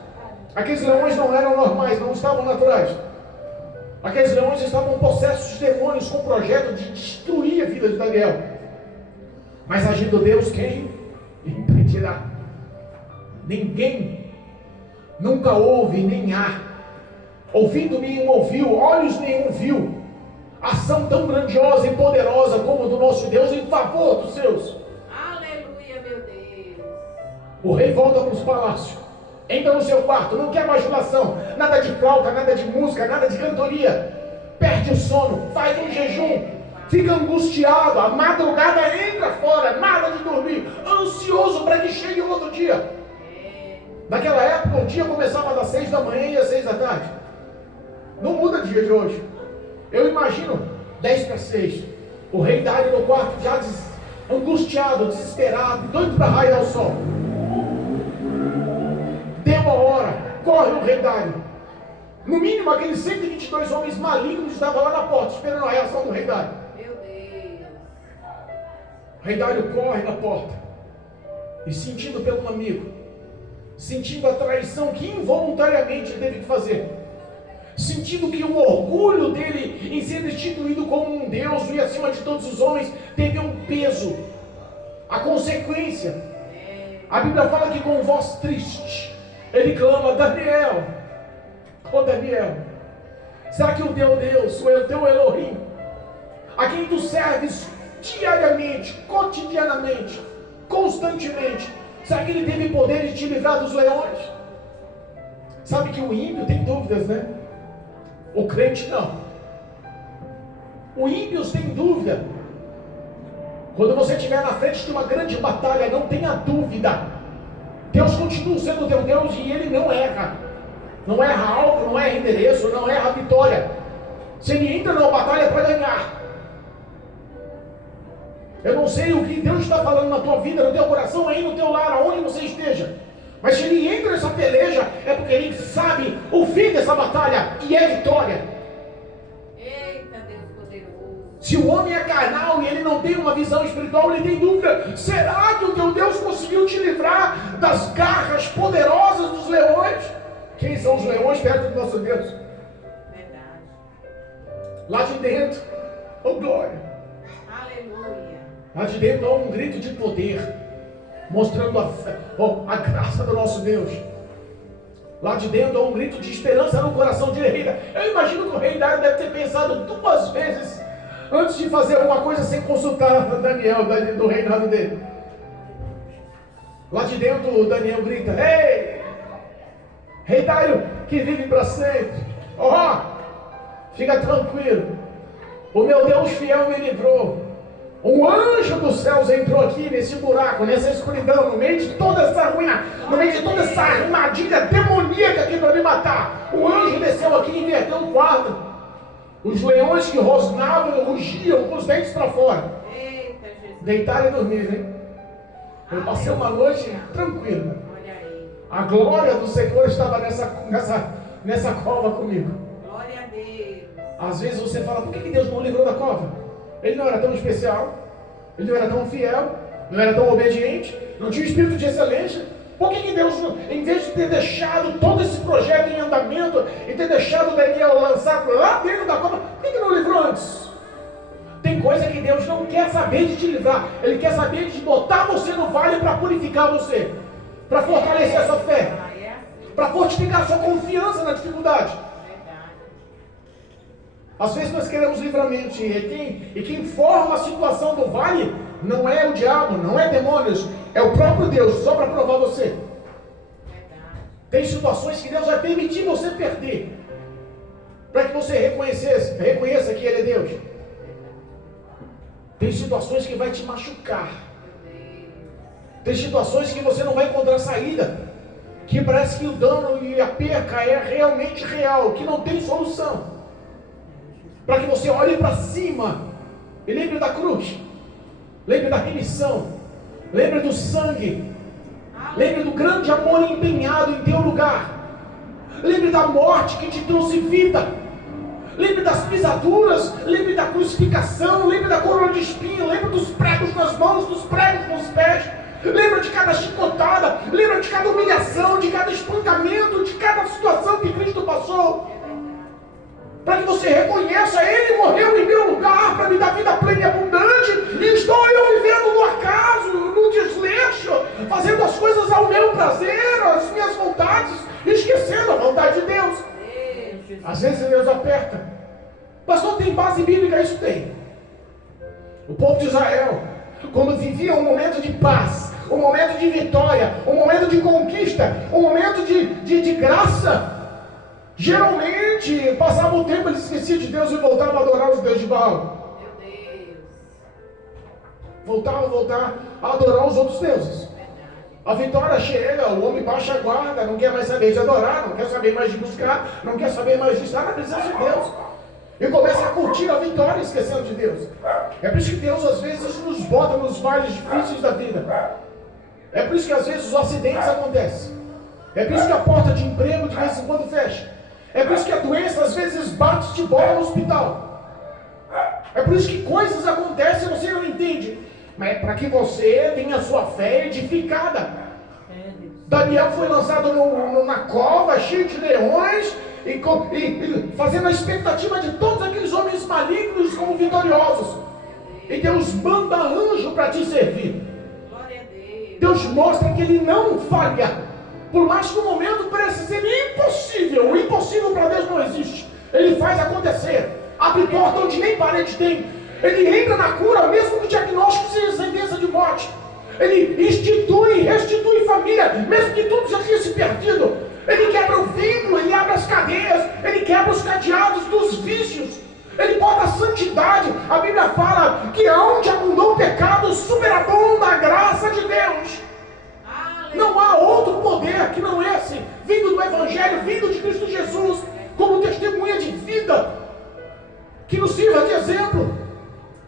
Aqueles leões não eram normais, não estavam naturais. Aqueles leões estavam possessos de demônios com o projeto de destruir a vida de Daniel. Mas agindo Deus, quem impedirá? Ninguém nunca houve, nem há. Ouvido nenhum ouviu, olhos nenhum viu ação tão grandiosa e poderosa como do nosso Deus em favor dos seus. Aleluia, meu Deus. O rei volta para os palácios, entra no seu quarto, não quer bajulação, nada de flauta, nada de música, nada de cantoria, perde o sono, faz um jejum, fica angustiado, a madrugada entra fora, nada de dormir, ansioso para que chegue o outro dia. Naquela época o dia começava das 6 da manhã e às 6 da tarde. Não muda o dia de hoje. Eu imagino 10 para 6, o rei Dário no quarto já angustiado, desesperado, doido para raiar o sol. Deu corre o rei Dário. No mínimo, aqueles 122 homens malignos estavam lá na porta, esperando a reação do rei Dário. Meu Deus. O rei Dário corre na porta, e sentindo pelo amigo, sentindo a traição que involuntariamente ele teve que fazer, sentindo que o orgulho dele em ser destituído como um Deus e acima de todos os homens teve um peso, a consequência. A Bíblia fala que com voz triste ele clama: Daniel, oh Daniel, será que o teu Deus, o teu Elohim, a quem tu serves diariamente, cotidianamente, constantemente, será que ele teve poder de te livrar dos leões? Sabe que o ímpio tem dúvidas, né? O crente não. O ímpio tem dúvida. Quando você estiver na frente de uma grande batalha, não tenha dúvida. Deus continua sendo teu Deus e Ele não erra. Não erra alvo, não erra endereço, não erra vitória. Se Ele entra numa batalha para ganhar. Eu não sei o que Deus está falando na tua vida, no teu coração, aí no teu lar, aonde você esteja. Mas se Ele entra nessa peleja, é porque Ele sabe o fim dessa batalha e é vitória. Eita, Deus poderoso. Se o homem é carnal e ele não tem uma visão espiritual, ele tem dúvida: será que o teu Deus conseguiu te livrar das garras poderosas dos leões? Quem são os leões perto do nosso Deus? Verdade. Lá de dentro, oh glória, Aleluia. lá de dentro há um grito de poder, mostrando a graça do nosso Deus. Lá de dentro há um grito de esperança no coração de rei. Eu imagino que o rei Dário deve ter pensado 2 vezes antes de fazer alguma coisa sem consultar Daniel do reinado dele. Lá de dentro Daniel grita: ei, rei Dário, que vive para sempre, fica tranquilo, o meu Deus fiel me livrou. Um anjo dos céus entrou aqui nesse buraco, nessa escuridão, no meio de toda essa ruína, no meio de toda essa armadilha demoníaca aqui para me matar. O anjo desceu aqui e inverteu o quadro. Os leões que rosnavam, rugiam com os dentes para fora. Eita, Jesus. Deitaram e dormiram, hein? Eu passei uma noite tranquila. Olha aí. A glória do Senhor estava nessa cova comigo. Glória a Deus. Às vezes você fala: por que Deus não livrou da cova? Ele não era tão especial, ele não era tão fiel, não era tão obediente, não tinha espírito de excelência. Por que Deus, em vez de ter deixado todo esse projeto em andamento e ter deixado Daniel lançado lá dentro da cova, por que não livrou antes? Tem coisa que Deus não quer saber de te livrar. Ele quer saber de botar você no vale para purificar você, para fortalecer a sua fé, para fortificar a sua confiança na dificuldade. Às vezes nós queremos livramento, e quem forma a situação do vale não é o diabo, não é demônios, é o próprio Deus, só para provar você. Tem situações que Deus vai permitir você perder, para que você reconheça que Ele é Deus. Tem situações que vai te machucar, tem situações que você não vai encontrar saída, que parece que o dano e a perca é realmente real, que não tem solução. Para que você olhe para cima e lembre da cruz, lembre da remissão, lembre do sangue, lembre do grande amor empenhado em teu lugar, lembre da morte que te trouxe vida, lembre das pisaduras, lembre da crucificação, lembre da coroa de espinho, lembre dos pregos nas mãos, dos pregos nos pés, lembra de cada chicotada, lembra de cada humilhação, de cada espancamento, de cada situação que Cristo passou. Para que você reconheça: Ele morreu em meu lugar para me dar vida plena e abundante, e estou eu vivendo no acaso, no desleixo, fazendo as coisas ao meu prazer, às minhas vontades, esquecendo a vontade de Deus. Às vezes Deus aperta. Pastor, tem base bíblica? Isso tem. O povo de Israel, quando vivia um momento de paz, um momento de vitória, um momento de conquista, um momento de graça, geralmente passava o tempo, eles esqueciam de Deus e voltavam a adorar os deuses de Baal. Meu Deus. Voltar a adorar os outros deuses. A vitória chega, o homem baixa a guarda, não quer mais saber de adorar, não quer saber mais de buscar, não quer saber mais de estar na presença de Deus. E começa a curtir a vitória esquecendo de Deus. É por isso que Deus às vezes nos bota nos vales difíceis da vida. É por isso que às vezes os acidentes acontecem. É por isso que a porta de emprego de vez em quando fecha. É por isso que a doença às vezes bate de bola no hospital. É por isso que coisas acontecem e você não entende. Mas é para que você tenha a sua fé edificada. Daniel foi lançado na cova, cheio de leões, e fazendo a expectativa de todos aqueles homens malignos como vitoriosos. E Deus manda anjo para te servir. Glória a Deus. Deus mostra que Ele não falha. Por mais que o momento pareça ser impossível, o impossível para Deus não existe. Ele faz acontecer. Abre porta onde nem parede tem. Ele entra na cura, mesmo no diagnóstico sem sentença de morte. Ele institui, restitui família, mesmo que tudo já tinha se perdido. Ele quebra o vínculo, ele abre as cadeias, ele quebra os cadeados dos vícios. Ele bota a santidade. A Bíblia fala que onde abundou o pecado, superabunda a graça de Deus. Não há outro poder que não esse, vindo do Evangelho, vindo de Cristo Jesus, como testemunha de vida, que nos sirva de exemplo.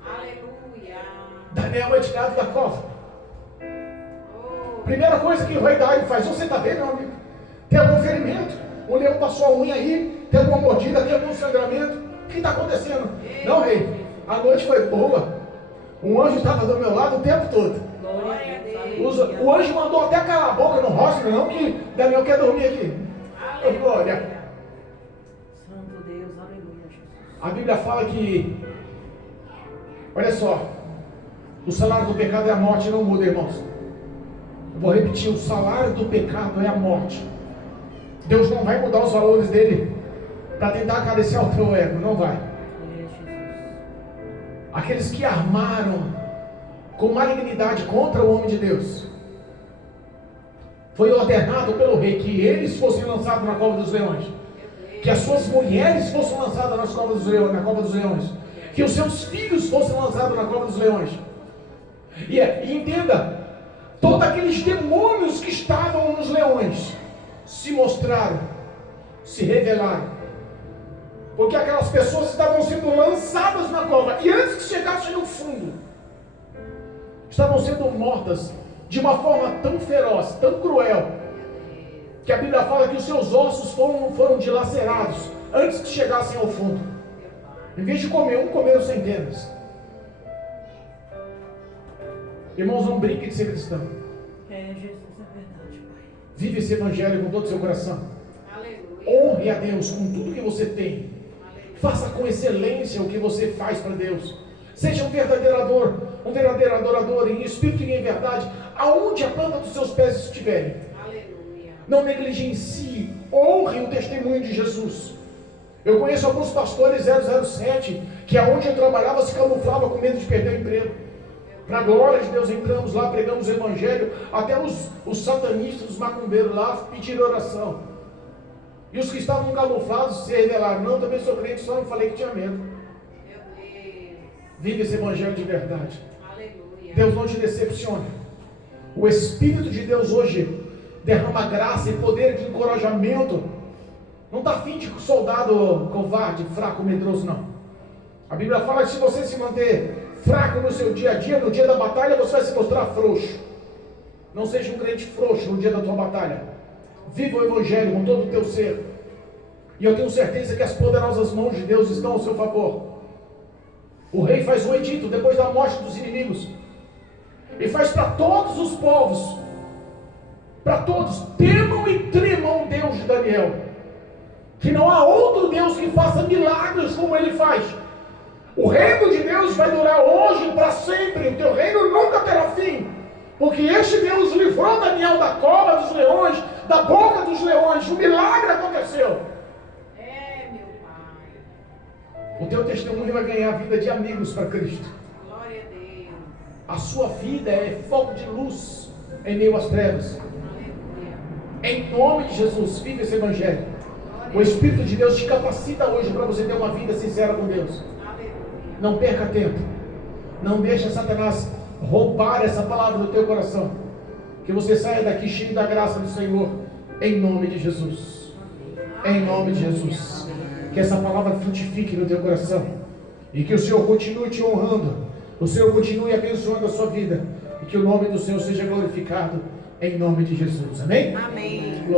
Aleluia. Daniel é tirado da cova. Primeira coisa que o rei Dário faz: você está bem, meu amigo? Tem algum ferimento? O leão passou a unha aí? Tem alguma mordida? Tem algum sangramento? O que está acontecendo? Não, rei, a noite foi boa. Um anjo estava do meu lado o tempo todo. Glória a Deus. O anjo mandou até calar a boca no rosto, não, que Daniel quer dormir aqui. Glória. Santo Deus, aleluia, Jesus. A Bíblia fala que, olha só, o salário do pecado é a morte, não muda, irmãos. Eu vou repetir: o salário do pecado é a morte. Deus não vai mudar os valores dele para tentar acariciar o teu ego, não vai. Aqueles que armaram com malignidade contra o homem de Deus, foi ordenado pelo rei que eles fossem lançados na cova dos leões, que as suas mulheres fossem lançadas na cova dos leões, que os seus filhos fossem lançados na cova dos leões. E entenda, todos aqueles demônios que estavam nos leões se mostraram, se revelaram, porque aquelas pessoas estavam sendo lançadas na cova, e antes que chegassem no fundo, estavam sendo mortas de uma forma tão feroz, tão cruel, que a Bíblia fala que os seus ossos foram dilacerados antes que chegassem ao fundo. Em vez de comer um, comeram centenas. Irmãos, não brinque de ser cristão. Jesus, é verdade, Pai. Vive esse evangelho com todo o seu coração. Aleluia. Honre a Deus com tudo que você tem. Faça com excelência o que você faz para Deus. Seja um verdadeiro adorador em espírito e em verdade, aonde a planta dos seus pés estiverem. Aleluia. Não negligencie, honre o testemunho de Jesus. Eu conheço alguns pastores 007 que aonde eu trabalhava se camuflava com medo de perder o emprego. Para a glória de Deus, entramos lá, pregamos o evangelho, até os satanistas, os macumbeiros lá pediram oração. E os que estavam camuflados se revelaram: não, também sou crente, só não falei que tinha medo. Meu Deus. Vive esse evangelho de verdade. Aleluia. Deus não te decepcione. O Espírito de Deus hoje derrama graça e poder de encorajamento. Não está afim de soldado covarde, fraco, medroso, não. A Bíblia fala que se você se manter fraco no seu dia a dia, no dia da batalha, você vai se mostrar frouxo. Não seja um crente frouxo no dia da tua batalha. Viva o evangelho com todo o teu ser. E eu tenho certeza que as poderosas mãos de Deus estão ao seu favor. O rei faz um edito depois da morte dos inimigos, e faz para todos os povos, para todos: temam e tremam o Deus de Daniel, que não há outro Deus que faça milagres como ele faz. O reino de Deus vai durar hoje para sempre. O teu reino nunca terá fim, porque este Deus livrou Daniel da cova dos leões, da boca dos leões. O milagre aconteceu. É, meu Pai. O teu testemunho vai ganhar a vida de amigos para Cristo. Glória a Deus. A sua vida é foco de luz em meio às trevas. Aleluia. Em nome de Jesus, vive esse evangelho. O Espírito de Deus te capacita hoje para você ter uma vida sincera com Deus. Não perca tempo. Não deixe Satanás roubar essa palavra do teu coração. Que você saia daqui cheio da graça do Senhor. Em nome de Jesus. Em nome de Jesus. Que essa palavra frutifique no teu coração. E que o Senhor continue te honrando. O Senhor continue abençoando a sua vida. E que o nome do Senhor seja glorificado. Em nome de Jesus. Amém? Amém.